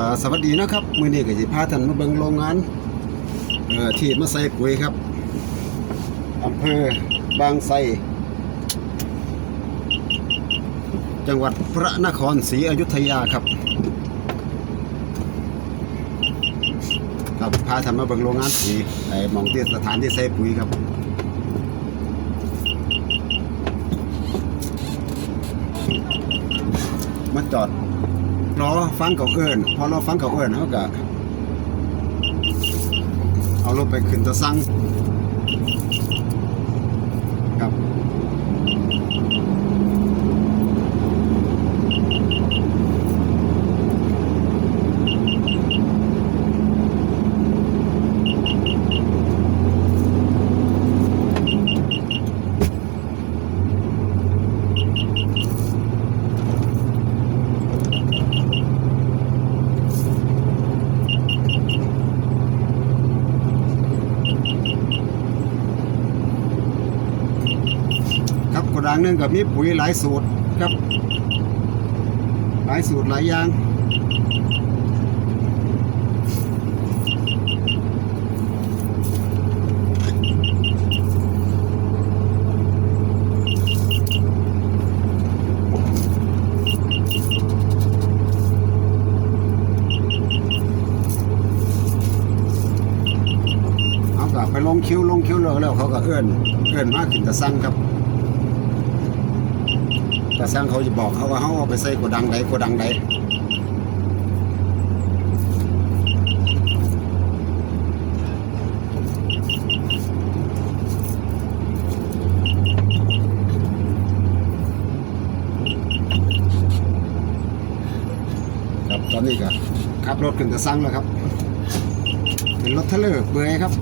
ก็สวัสดีนะครับมื้อนี้ก็สิพาท่านมาเบิ่งโรงงานเอ่อที่มาใส่ปุ๋ยครับอำเภอบางไทรจังหวัดพระนครศรีอยุธยาครับครับพาท่านมาเบิ่งโรงงานปุ๋ยไอ้หมองที่สถานที่ใส่ปุ๋ยครับมาจอด รอฟังเขาเอิญพอเราฟังเขาเอิญเขาก็เอารถไปขึ้นตะซัง งหนึงกับมีปุ๋ยหลายสูตรครับ หลายสูตรหลายอย่างเอากลับไปลงคิ้วลงคิวแล้วแล้วเขาก็เอื้อนเอื้อนมากขึ้นตะซังครับ แต่สร้างเขาจะบอกเขาว่าเขาเอาไปใส่กดังใดกดังใดครับตอนนี้ก็ขับรถขึ้นจะสร้างแล้วครับเป็นรถเทเลอร์เปื่อยครับ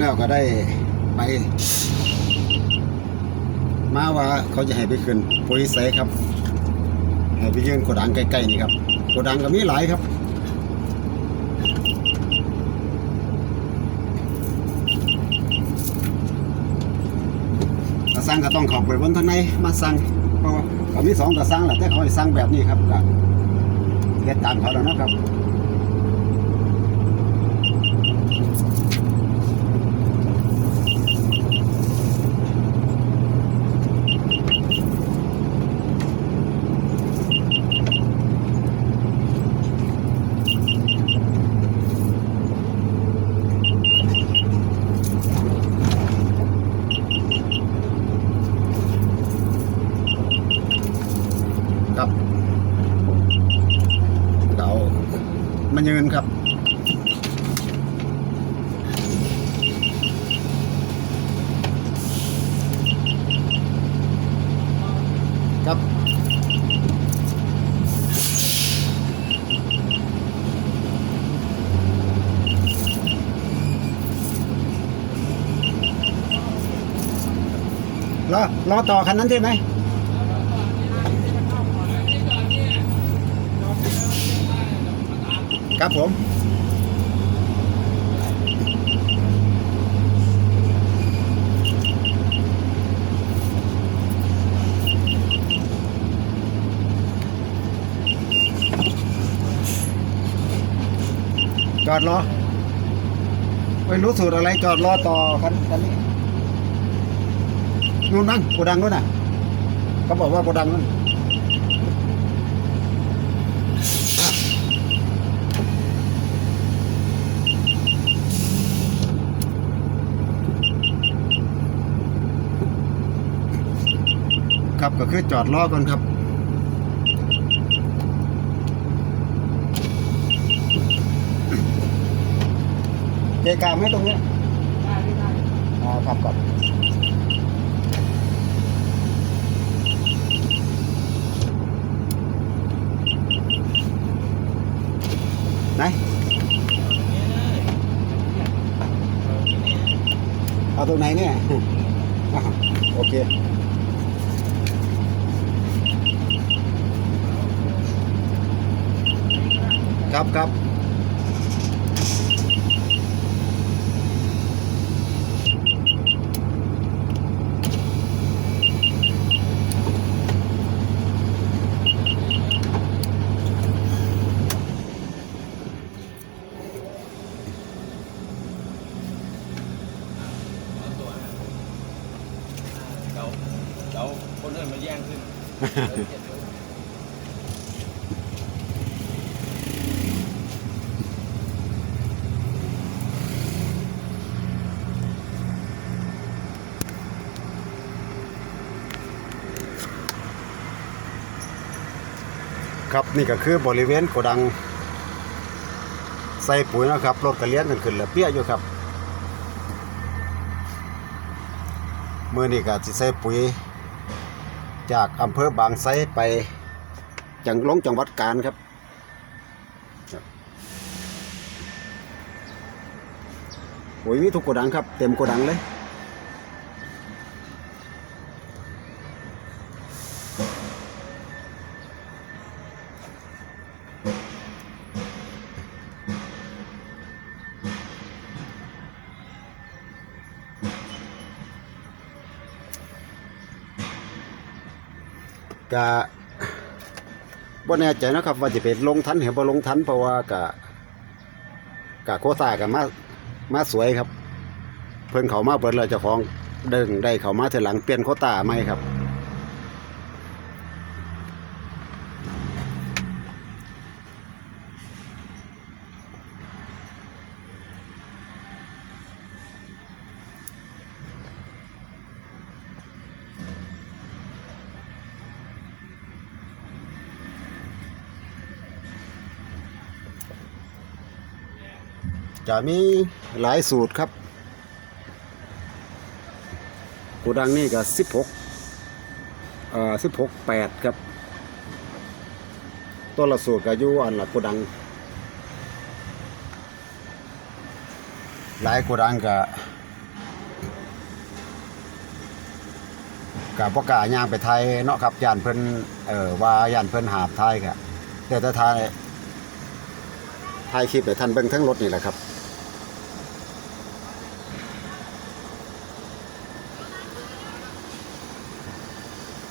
แล้วก็ได้ไป มาว่าเขาจะให้ไปขึ้นปุ๋ยใสครับ ให้ไปยืนโกดังใกล้ๆนี่ครับโกดังก็มีหลายครับกระสังก็ต้องขอบไปบนทางในมาสั่งเพราะว่าเขามีสองกระสังแหละแต่เขาให้สั่งแบบนี้ครับก็เรียนตามเขาแล้วนะครับ มายืนครับ ครับล้อล้อต่อคันนั้นใช่ไหม ครับผมจอดรอไม่รู้สูตรอะไรจอดรอต่อคันคันนี้นู่นนั่งโกดังนู่นน่ะเขาบอกว่าโกดังนู่น ก็คือจอดรอก่อนครับเกะกาไหมตรงเนี้ยอ๋อครับครับไหนเอาตรงไหนเนี่ย โอเค ครับครับเดี๋ยวเดี๋ยวคนอื่นมาแย่งขึ้น ครับนี่ก็คือบริเวณโกดัง ใส่ปุ๋ยนะครับรถกระเลี้ยงกันขึ้นแล้วเปี้ยอยู่ครับเมื่อนี้ก็สิใส่ปุ๋ย จากอำเภอบางไทรไปจังลงจังหวัดกาญครับ ปุ๋ยมีทุกโกดังครับ เต็มโกดังเลย กะบ่แน่ใจนะครับว่าจะเป็นลงทันหรือบ่ลงทันเพราะว่ากะกะโคตากับมามาสวยครับ เพิ่นเขามาเปิดเลยเจ้าของเดิงได้เขามาทีหลังเปลี่ยนโคตาไหมครับ จะมีหลายสูตรครับกูดังนี่ก็สิบหกเอ่อสิบหกแปดครับตัวละสูตรก็อยู่อันละกูดัง หลายกูดังก็กับพวกกาย่างไปไทยเนาะครับยานเพิ่นเอ่อว่ายานเพิ่นหาบไทยครับแต่ถ้าไทยถ่ายคลิปให้ท่านเบิ่งทั้งรถนี่แหละครับ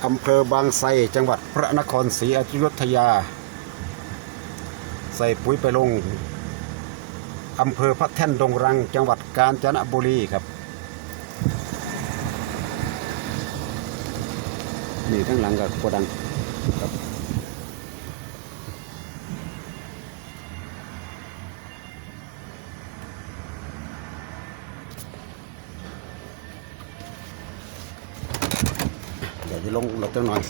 อำเภอบางไทรจังหวัดพระนครศรีอยุธยา ใส่ปุ๋ยไปลงอำเภอพระแท่นดงรัง จังหวัดกาญจนบุรีครับนี่ทั้งหลังกับโกดังครับ ดี๋ยวจะลงรถจังหน่อย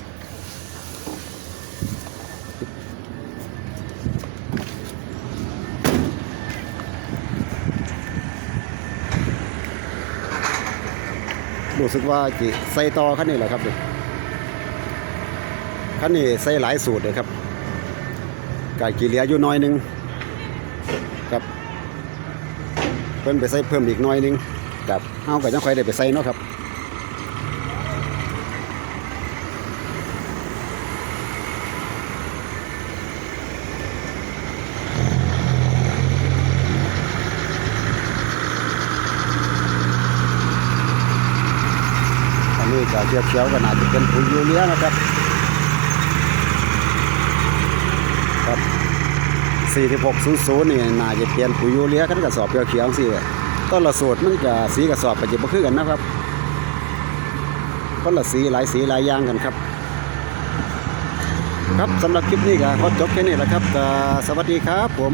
รู้สึกว่าจิใส่ต่อคันนี้แหละครับนี่คันนี้ใส่หลายสูตรเลยครับกากีเหลียอยู่น้อยหนึงครับ เพิ่นไปใส่เพิ่มอีกน้อยหนึงกับเฮาก็ยังค่อยได้ไปใส่เนาะครับ อันนี้ก็เขียวเขียวๆก็น่าจะเป็นปุ๋ยยูเรียนะครับครับ4600นี่น่าจะเปลี่ยนปุ๋ยยูเรียกันกระสอบเขียวๆสิต้นละสูตรมันก็สีกระสอบก็จะบ่คือกันนะครับคนละสีหลายสีหลายอย่างกันครับ ครับสำหรับคลิปนี้ก็ขอจบแค่นี้แหละครับสวัสดีครับผม